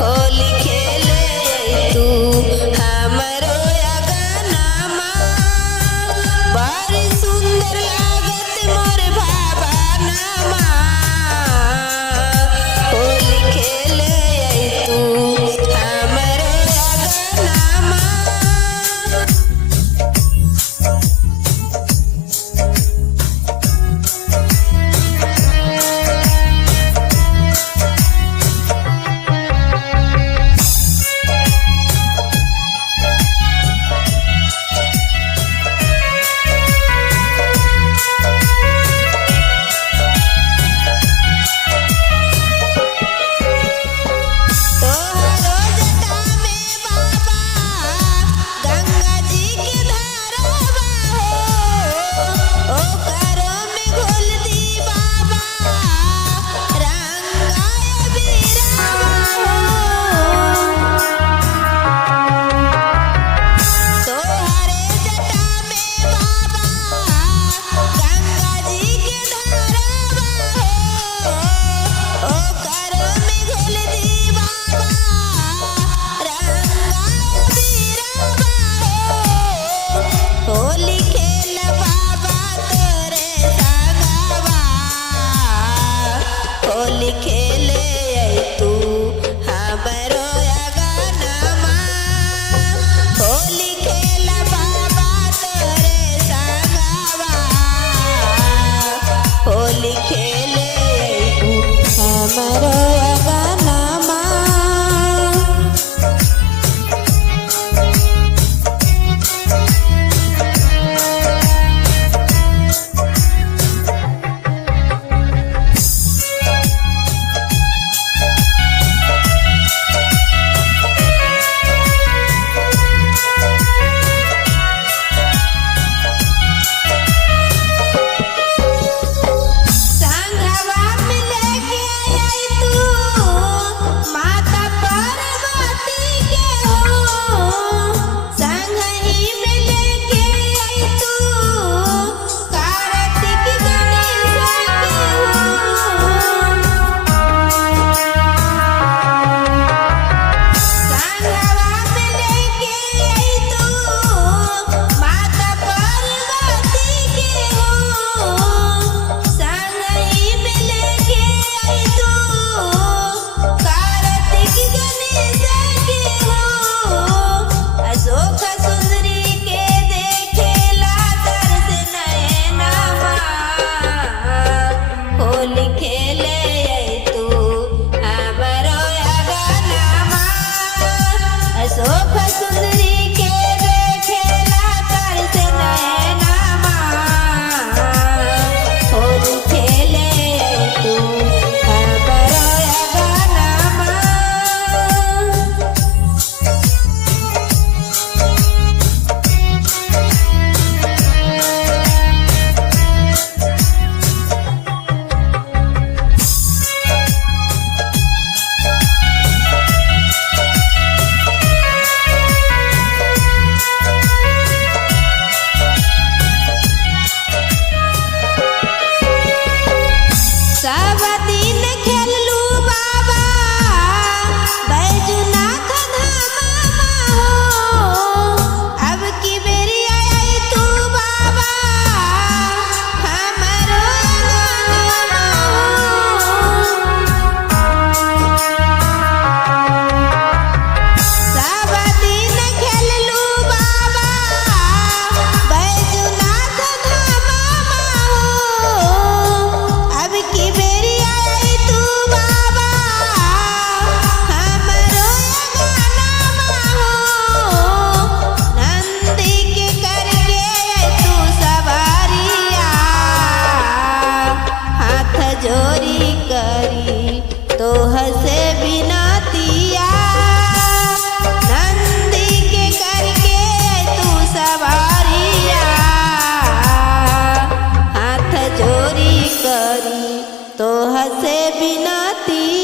होली खेले तू हमरो अगनमा बड़ी सुंदर लागत मोर भावनमा होली खेले तू हमरो अगनमा होली खेल बाबा तोरे संगवा होली खेले तू हमरो अगनमा होली खेल बाबा तोरे संगवा होली खेले तू हमरो अगनमा होली खेले तू हमरो अगनमा अशोक सुंदरी के देखेला तरस नयनमा होली खेले तू हमरो अगनमा सब दिन खेललू बाबा बैजनाथ धाममा हो अब की बेरी आई तू बाबा हमरो अगनमा सब दिन खेललू बाबा बैजनाथ धाममा हो अब की बेरी आई तू बाबा हमरो अगनमा हो नंदी के करके तू सवारिया हाथ जोड़ी करी तोह से बिनतिया नंदी के करके तू सवारिया हाथ जोड़ी करी तोह से बिनतिया